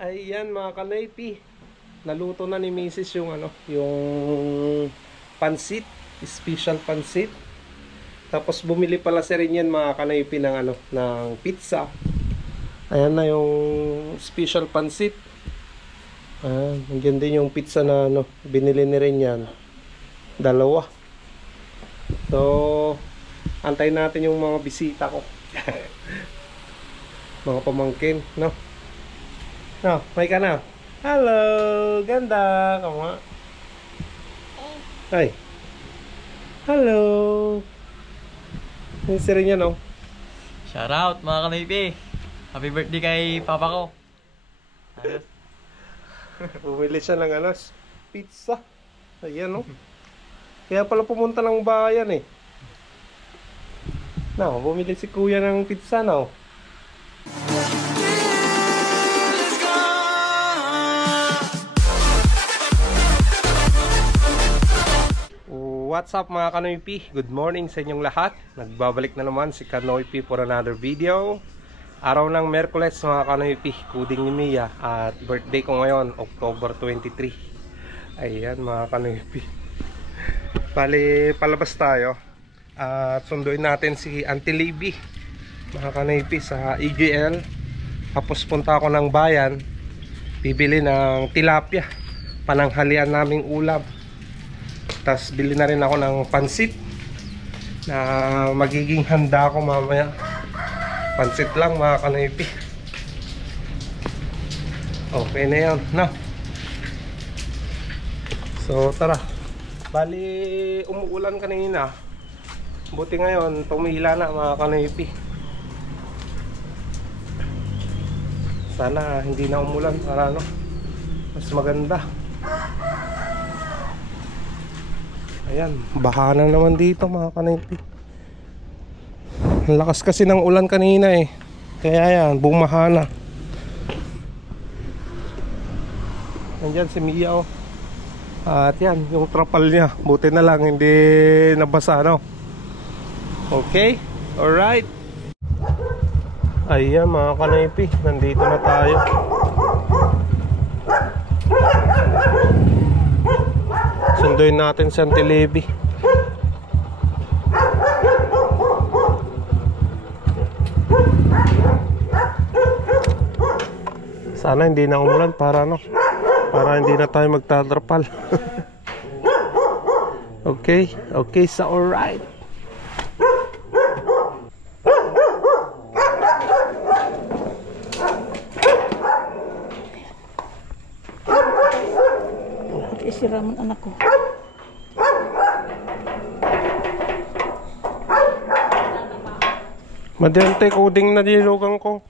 Ayan mga kanaypi, naluto na ni Mrs. yung yung pansit, special pansit. Tapos bumili pala si rin yan mga kanaypi ng ng pizza. Ayan na yung special pansit. Ayan, nandiyan din yung pizza na binili ni rin yan. Dalawa. So, antayin natin yung mga bisita ko. Mga pamangkin, no? No, may ka na. Hello, ganda. Kama. Ay. Hello. Sisi rin yan, oh. Shout out mga kanaypi. Happy birthday kay papa ko. Ayos. Bumili siya ng pizza. Ayan, oh. Kaya pala pumunta ng bayan, eh. No, bumili si kuya ng pizza, no? What's up mga Kanoypi? Good morning sa inyong lahat. Nagbabalik na naman si Kanoypi for another video. Araw ng Merkules mga Kanoypi, kuding ni Mia. At birthday ko ngayon, October 23. Ayan mga Kanoypi. Bali, palabas tayo. At sunduin natin si Auntie Libby mga Kanoypi sa EGL. Tapos punta ako ng bayan, bibili ng tilapia, pananghalian naming ulam. Tapos bili na rin ako ng pansit na magiging handa ko mamaya. Pansit lang mga Kanoypi. Okay na yan, no? So tara. Bali umuulan kanina, buti ngayon tumila na mga Kanoypi. Sana hindi na umulan para mas maganda. Ayan, baha na naman dito mga Kanoypi. Ang lakas kasi ng ulan kanina eh. Kaya yan, bumaha na. Nandyan si Mia, oh. At yan, yung trapal niya. Buti na lang hindi nabasa, no? Okay, alright. Ayan mga Kanoypi, nandito na tayo. Sunduin natin si Auntie Libby. Sana hindi na umulan para para hindi na tayo magtatrapal. Okay, okay, so alright. Isiraman anak ko. Madente kuding na dilugan ko.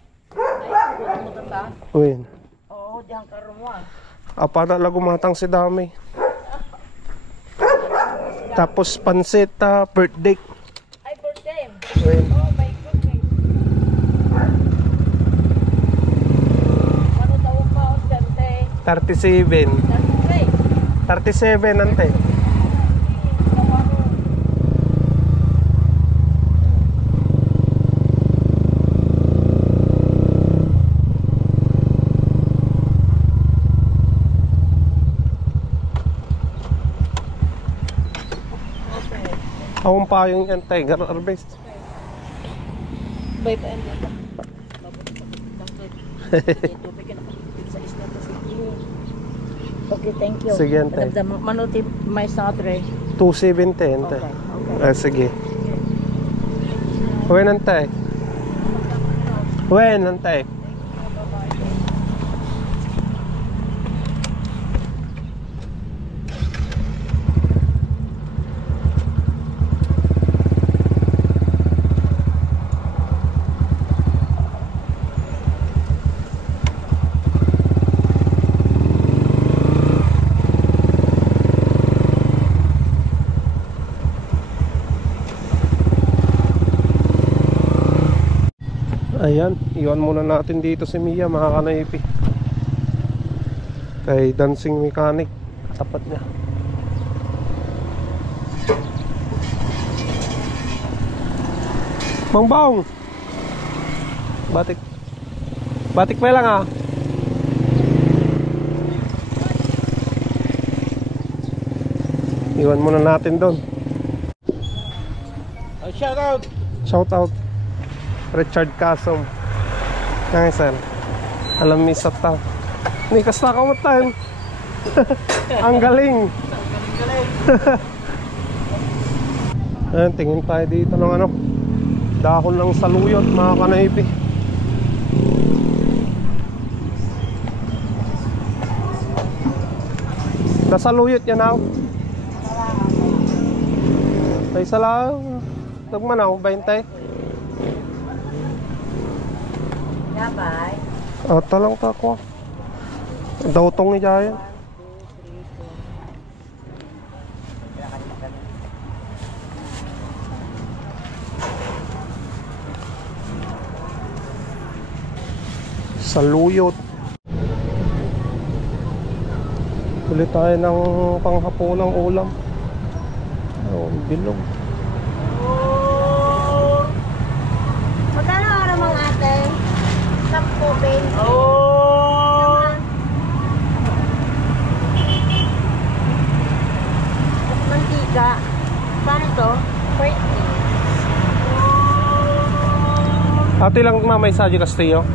Uy. Oo, diyan ka rumwa. Apa na lagu matang si dami. Tapos pansit birthday. Ay, birthday. Uy. Oh my goodness. Ano daw pa o sente? 37. 37 ante. Awang payong yan tayo, harvest. Bye bye. Okay, thank you. Sige, ante. Manuti may sadre. 270 ante. Okay. Sige. Wen ante. Wen ante. Ayan, iwan muna natin dito si Mia mga Kanoypi. Kay dancing mechanic, katapat niya. Mang Baong. Batik. Batik pa lang ah. Iwan muna natin doon. Shout out! Shout out Richard Kasom. Ngayon sir, alam mi sa ta. Ni kasta ka matan. Ang galing. Ayan, tingin tayo dito ng ano, dahon ng saluyot mga kanaypi. Nasaluyot yan ako. Ay sala nagmanaw 20. Bye. Talang ta ko. Daw tong ijayan. Saluyot. Ulit tayo ng panghapunang ulam. Oh, bilog. Magkano araw mga ate? 10, 20. Oh! Mantika. Paano to? 40. Ate lang mamay sa Castillo.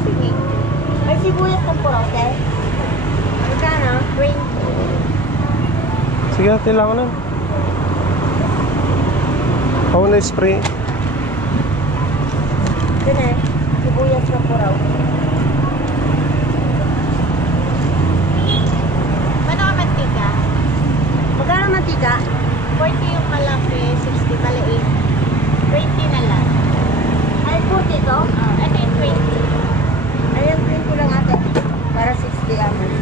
Sige. May sibuyas ng porote. Magkano? 20. Sige, ate lang na. Ako na spray. Ito na. Sibuyas ng porote. Ano ka mantika? Magkano mantika? 40 yung malaki, 60 maliit. 20 na lang. Ay, 40 to? Ito yung 20. Ayan, print ko lang ate. Para 60 aman.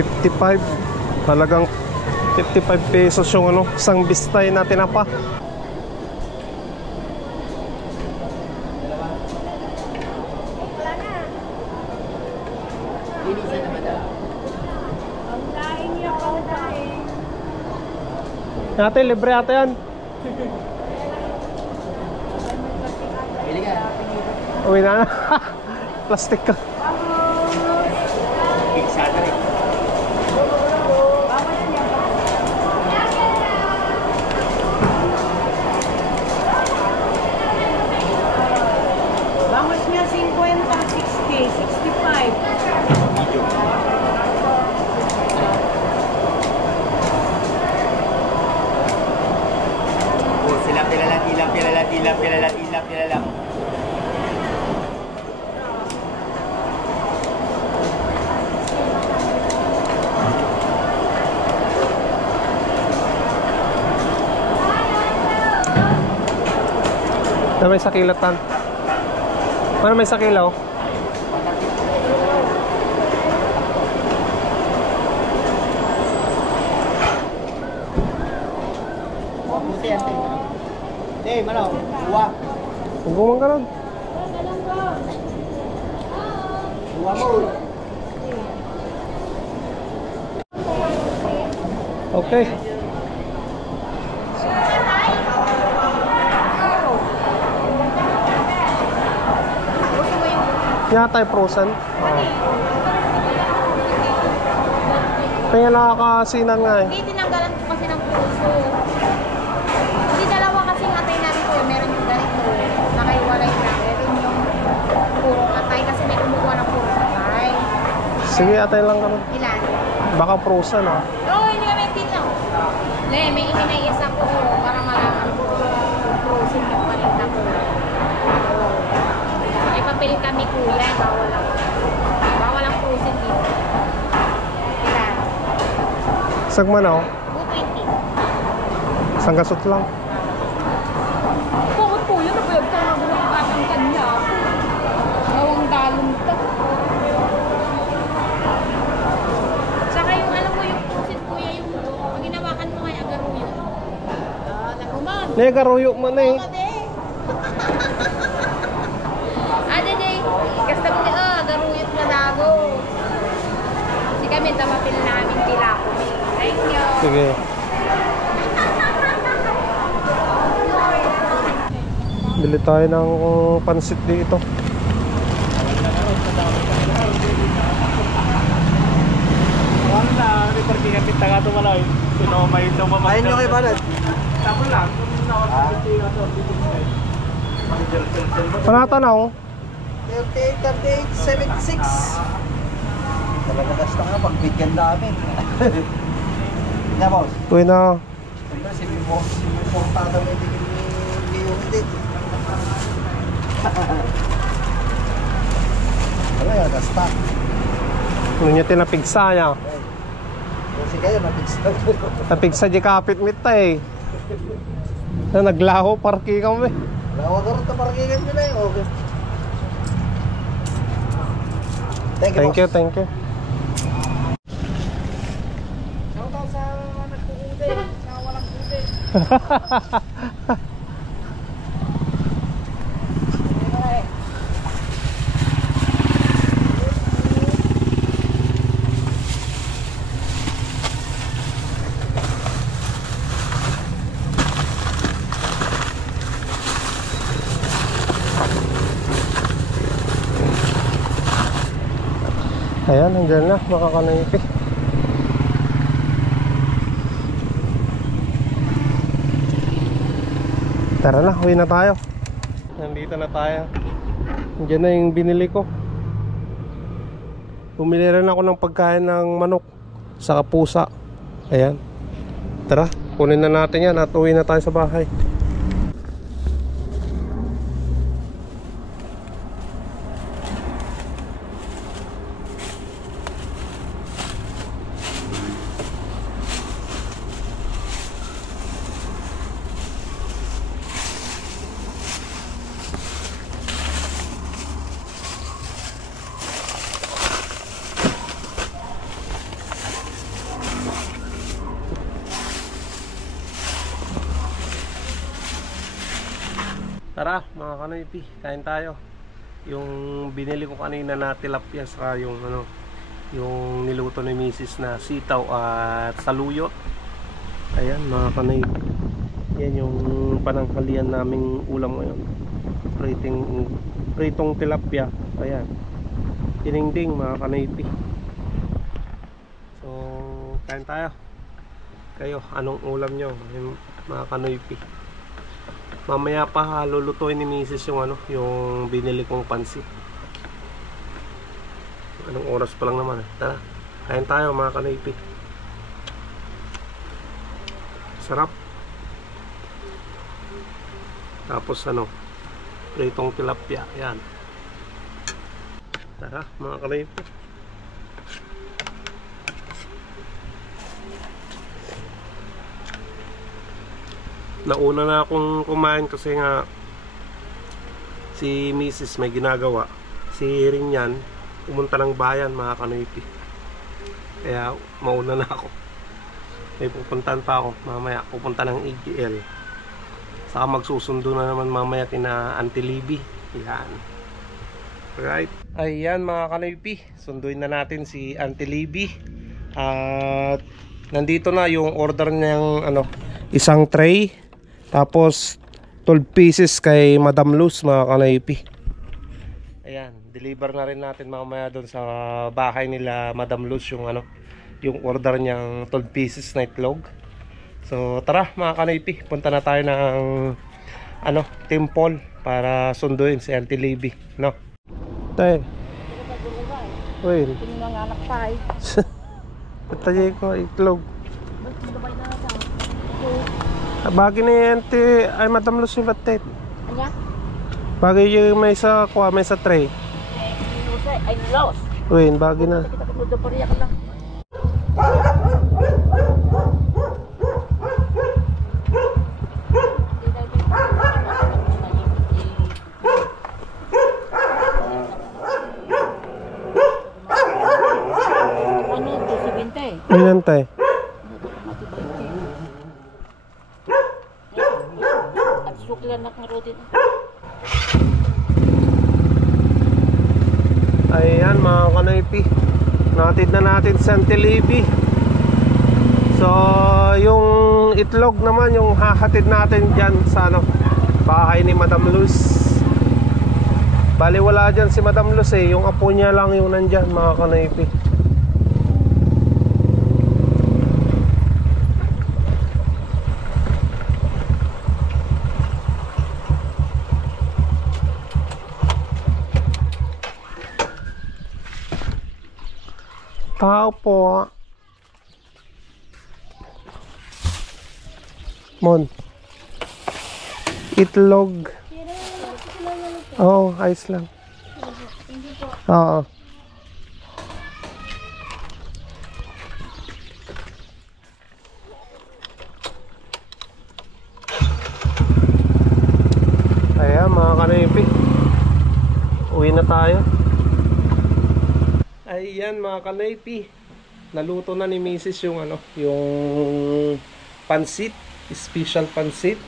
$55. Halagang 55 pesos yung ano, isang bistay na tinapa. Ate, libre ate yan. Uwi na. Plastic ka. Vamos niya 50, 60, 65. Pila lang. Na may sakilatan. Ano may sakilaw? Hey, mano, buwa. Gumang ka nun. Buwa mo. Okay. Yata yung frozen. Kaya nakakasinan nga eh. Hindi, tinanggalan ko kasi ng puso. Hindi dalawa kasing atay namin ko. Meron yung ganito. Nakaiwalay na. Meron yung purong atay kasi may kumukuha ng purong atay. Sige, atay lang kami. Ilan? Baka frozen ah. Oo, hindi kami din lang. Le, may iminayas ako para malaman ko kung frozen yung paninda ko. May papel kami kuya. Bawal ang frozen dito. Ilan? Sagman ako. 220. Isang gasot lang. Bakit po yun? Nabayag ka nga ng atang kanya. Gawang dalong to. Saka yung alam mo yung pusit kuya yung pag ginawakan mo kay agaruyo. Nakuman. Negaruyo man eh. Ade day. Kasta mo ni agaruyot na dago. Si kami tamapil namin tila ko. Thank you. Sige. Bili tayo ng pansit dito. Ayun nyo kayo balad. Panatanaw. 38, 76. Talaga gasta nga pagbigyan namin. Nga boss. Uy na. Siyempre si Portada may hindi yung hindi. Ano yan, gasta. Ano niya tinapigsa niya? Kasi kayo napigsa. Napigsa di kapit mita eh. Na naglaho parking kami. Lawag ka rin na parkingan nyo na yun. Okay. Thank you, thank you. Shoutout sa nagkukude, sa walang kude. Ayan, nandiyan na, mga kanoypi. Tara na, uwi na tayo. Nandito na tayo. Nandiyan na yung binili ko. Bumili rin ako ng pagkain ng manok sa pusa. Ayan. Tara, kunin na natin yan at uwi na tayo sa bahay. Tara mga kanoypi, kain tayo. Yung binili ko kanina na tilapia saka yung yung niluto ni Mrs. na sitaw at saluyot. Ayan mga kanoypi. Yan yung pananghalian naming ulam ngayon. Pritong tilapia. Ayan. Tiningding mga kanoypi. So, kain tayo. Kayo, anong ulam nyo mga kanoypi? Mamaya pa lulutuin ni Mrs. yung yung binili kong pansit. Anong oras pa lang naman. Tara, kain tayo mga kanoypi. Sarap. Tapos pritong tilapia. Yan. Tara mga kanoypi. Nauna na akong kumain kasi nga si Mrs. may ginagawa. Si Rinyan pumunta ng bayan mga kanoypi. Kaya mauna na ako. May pupuntahan pa ako mamaya. Pupunta ng AGL. Saka magsusundo na naman mamaya kina Auntie Libby. Yan. Alright. Ayan mga kanoypi. Sunduin na natin si Auntie Libby. At nandito na yung order niyang isang tray. Tapos 12 pieces kay Madam Luz mga kanoypi. Ayan, deliver na rin natin mamaya doon sa bahay nila Madam Luz yung yung order niyang 12 pieces na itlog. So tara mga kanoypi, punta na tayo ng temple para sunduin si Auntie Libby, no? Tay. Uy. Pinanganak pa eh. Patay ko itlog. Bagay ni Auntie ay Madam Luz yung batet. Anya? Bagay yung may sa may sa tray. Ay, lost. Uy, bagay na. Kita pumunta pa rin ako lang. Ano, 270? Ayan tay. At suklan na kang rodin. Ayan mga kanoypi, natid na natin sa Auntie Libby So, yung itlog naman yung hahatid natin dyan sa ano, bahay ni Madam Luz. Bali wala dyan si Madam Luz eh, yung apo niya lang yung nandyan mga kanaypi. Tao po. Mon. Itlog. Oo, ayos lang. Oo. Ayan mga kanaypi. Uwi na tayo. Ayan mga kanaypi, naluto na ni Mrs. yung ano, yung pansit, special pansit.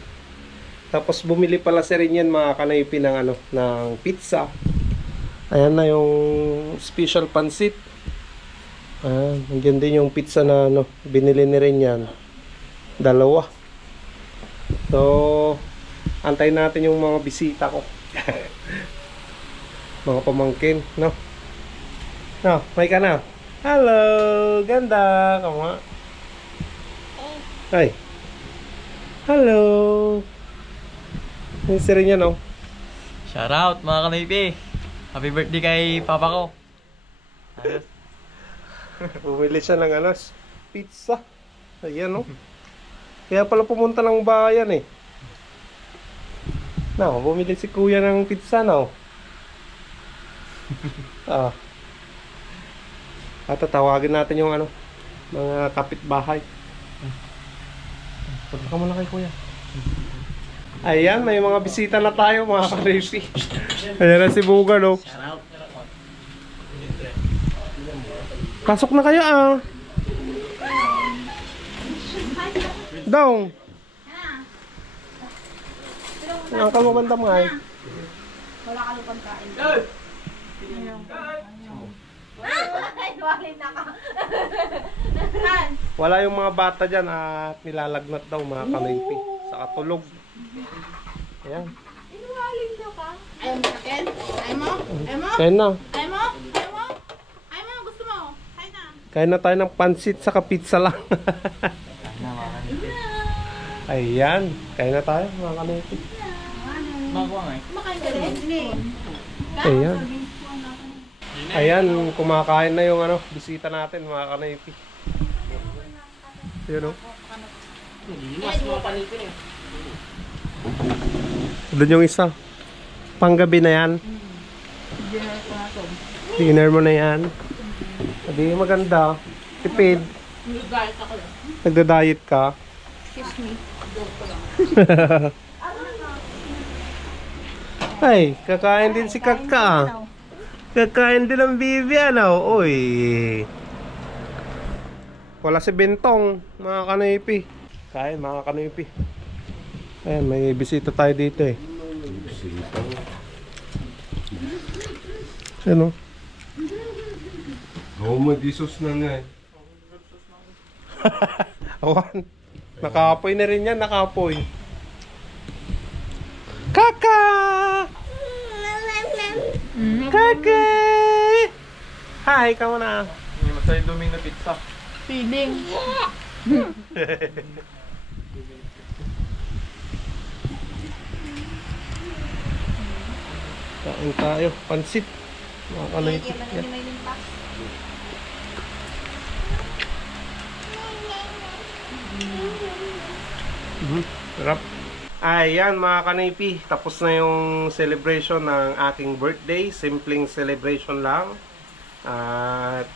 Tapos bumili pala si rin yan mga kanaypi ng ano, ng pizza. Ayan na yung special pansit. Ayan, nandiyan din yung pizza na ano, binili ni rin yan. Dalawa. So, antayin natin yung mga bisita ko. Mga pamangkin, no? No, may ka na. Hello, ganda. Kama. Ay. Hello. Yung rin yan, oh. Shout out mga kanaypi. Happy birthday kay papa ko. Ayos. Bumili siya ng ano, pizza. Ayan, oh. Kaya pala pumunta ng bayan, eh. No, bumili si kuya ng pizza, no. Ah. At tatawagin natin yung ano, mga kapitbahay. Punta ka muna kay kuya. Ayan, may mga bisita na tayo mga ka-Rishi. Ayan na si Buga, no? Pasok na kaya ah. Dong. Ang kamaganda mo ay. Wala ka lupang kain. Wala yung mga bata dyan at nilalagnat daw mga kanaypi sa katulog. Ayan. Inuwaling ka pa? Ayaw mo akin? Ayaw mo? Ayaw mo? Kain na. Ayaw mo? Ayaw mo? Ayaw mo? Gusto mo? Kain na. Kain na tayo ng pansit sa pizza lang. Ayan. Kain na tayo mga kanaypi. Makuha nga eh. Makain ka rin? Ayan. Ayan, kumakain na yung ano, bisita natin mga kanaypi. Yun o. Doon yung isa. Panggabi na yan. Dinner mo na yan. Hindi maganda. Tipid. Nagda-diet ka. Excuse me. Ay, kakain din si Kaka. Kakain din ng bibi, ano? Uy. Wala si Bentong, mga kanaypi. Kain, mga kanaypi. Ayan, may bisita tayo dito eh. Ano? Oo, mag-isos na nga eh. Awan. Nakapoy na rin yan, nakapoy. Kaka! Kaka! Hi, ikaw na. Hindi masaya duming na pizza. Feeling. Kain tayo, pansit. Mga kanaypi yan. Sarap. Ayan mga kanaypi, tapos na yung celebration ng aking birthday. Simpleng celebration lang. At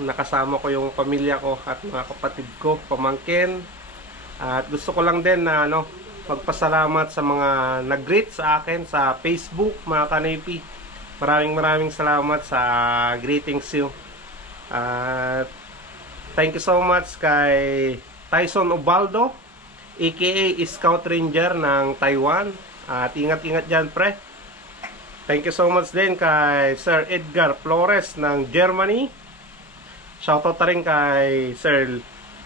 nakasama ko yung pamilya ko at mga kapatid ko, pamangkin. At gusto ko lang din na magpasalamat sa mga nag-greet sa akin sa Facebook, mga kanaypi. Maraming salamat sa greetings you. At thank you so much kay Tyson Ubaldo, aka Scout Ranger ng Taiwan. At ingat-ingat dyan, pre. Thank you so much din kay Sir Edgar Flores ng Germany. Shoutout rin kay Sir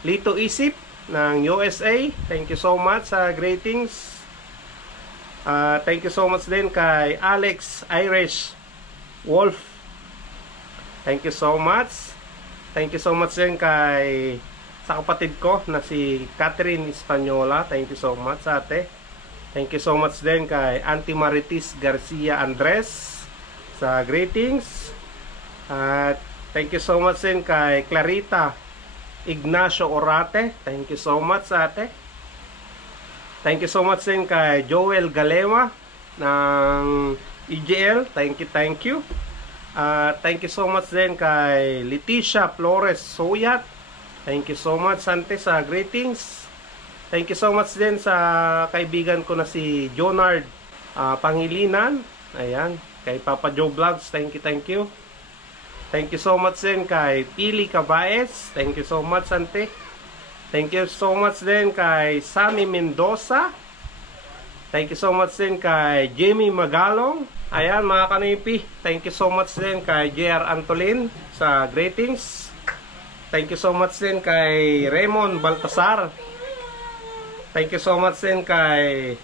Lito Isip ng USA. Thank you so much sa greetings. Thank you so much din kay Alex Irish Wolf. Thank you so much. Thank you so much din kay sa kapatid ko na si Catherine Espanyola. Thank you so much, ate. Thank you so much din kay Auntie Maritis Garcia Andres sa greetings. At thank you so much din kay Clarita Ignacio Orate. Thank you so much, ate. Thank you so much din kay Joel Galema ng EGL. Thank you. Thank you so much din kay Leticia Flores Soyat. Thank you so much, ante, sa greetings. Thank you so much din sa kaibigan ko na si Jonard Pangilinan. Ayan, kay Papa Joe Vlogs. Thank you. Thank you so much din kay Pili Cabaes. Thank you so much, ante. Thank you so much din kay Sammy Mendoza. Thank you so much din kay Jimmy Magalong. Ayan, mga kanipi. Thank you so much din kay JR Antolin sa greetings. Thank you so much din kay Raymond Baltasar. Thank you so much din kay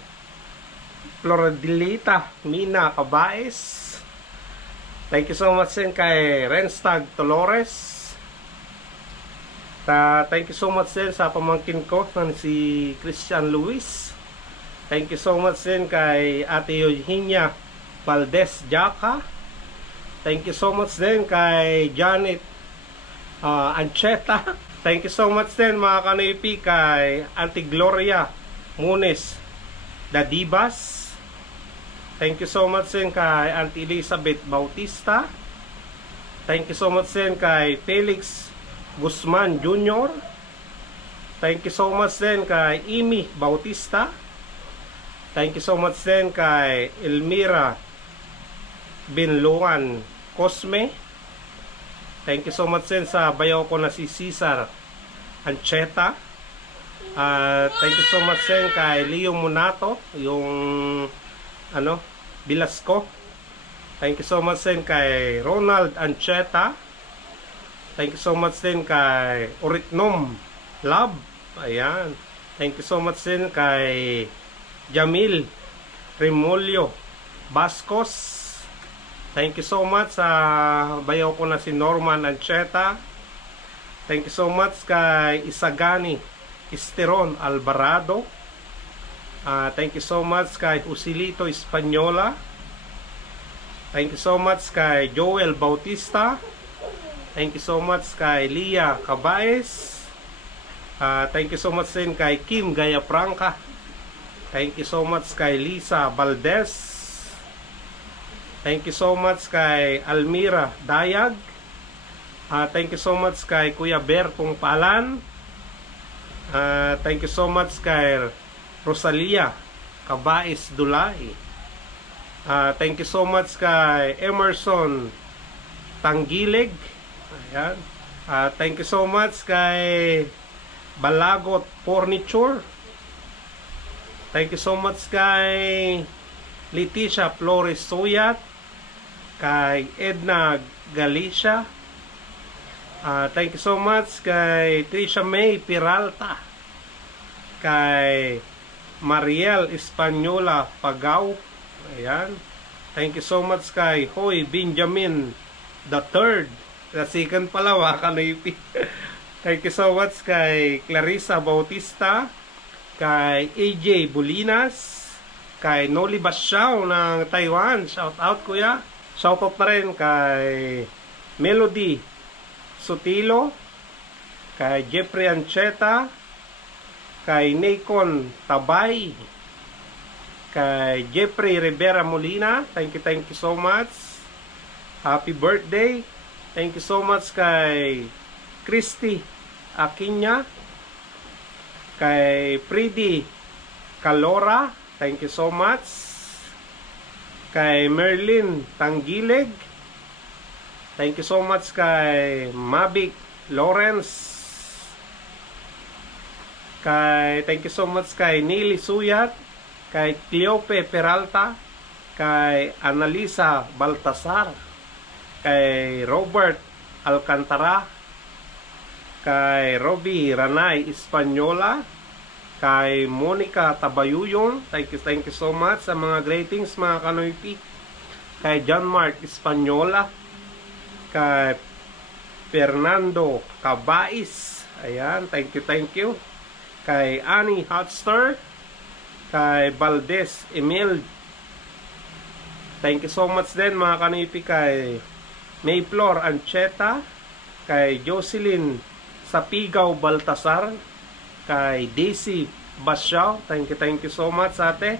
Floridilita Mina Cabaes. Thank you so much din kay Renstag Dolores. Thank you so much din sa pamangkin ko na si Christian Luis. Thank you so much din kay Ate Eugenia Valdez Jaca. Thank you so much din kay Janet Ancheta. Thank you so much din, mga kanipi, kay Auntie Gloria Munes Dadibas. Thank you so much din kay Auntie Elizabeth Bautista. Thank you so much din kay Felix Guzman Jr. Thank you so much din kay Amy Bautista. Thank you so much din kay Elmira Binluan Cosme. Thank you so much din sa bayaw ko na si Cesar Ancheta. Thank you so much din kay Leo Munato, yung Bilasco. Thank you so much din kay Ronald Ancheta. Thank you so much din kay Oritnom Lab. Ayan. Thank you so much din kay Jamil Remolio Bascos. Thank you so much sa bayaw ko na si Norman Ancheta. Thank you so much kay Isagani Esteron Alvarado. Thank you so much kay Joselito Espanyola. Thank you so much kay Joel Bautista. Thank you so much kay Lia Cabaes. Thank you so much din kay Kim Gayapranca. Thank you so much kay Lisa Valdez. Thank you so much kay Almira Dayag. Thank you so much kay Kuya Bertong Palan. Thank you so much kay Rosalia Cabaes Dulay. Thank you so much kay Emerson Tanggilig. Ayan. Thank you so much kay Balagot Furniture. Thank you so much kay Leticia Flores Soyat, kay Edna Galicia. Thank you so much kay Trisha May Peralta, kay Mariel Espanyola Pagaw. Ayan. Thank you so much kay Hoy Benjamin the Third. The second pala, wakanoypi. Thank you so much kay Clarissa Bautista, kay AJ Bulinas, kay Noli Basyao ng Taiwan. Shout out, kuya. Shout out na rin kay Melody Sotilo, kay Jeffrey Ancheta, kay Nakon Tabay, kay Jeffrey Rivera Molina. Thank you so much. Happy birthday. Thank you so much kay Christy Akinya, kay Pridi Calora. Thank you so much. Kay Merlin Tanggilig. Thank you so much kay Mavic Lawrence. Thank you so much kay Nili Suyat, kay Cleope Peralta, kay Analisa Baltasar, kay Robert Alcantara, kay Robbie Ranay Espanyola, kay Monica Tabayuyong, thank you so much sa mga greetings mga Kanoy P. Kay John Mark Espanyola, kay Fernando Cabais, ayan, thank you. Kay Annie Hotster, kay Valdez Emil, thank you so much din mga Kanoy P. Kay Mayflor Ancheta, kay Jocelyn Sapigaw Baltasar, kay Daisy Basyaw, thank you so much ate.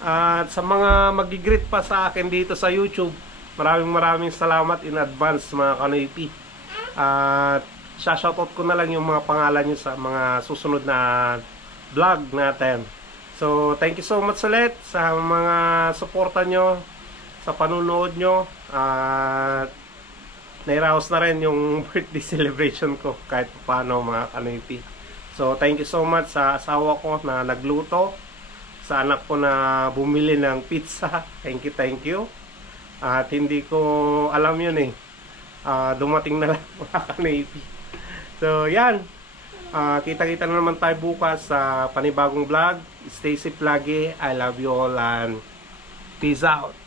At sa mga magigreet pa sa akin dito sa YouTube, maraming salamat in advance mga Kanoy P. At shoutout ko na lang yung mga pangalan nyo sa mga susunod na vlog natin. So thank you so much ulit sa mga suporta nyo, sa panunood nyo. At nairaos na rin yung birthday celebration ko kahit paano mga Kanoy P. So thank you so much sa asawa ko na nagluto, sa anak ko na bumili ng pizza. Thank you. At hindi ko alam yun eh. Dumating na lang mga Kanoy P. So yan, kita-kita na naman tayo bukas sa panibagong vlog. Stay safe lagi. I love you all and peace out.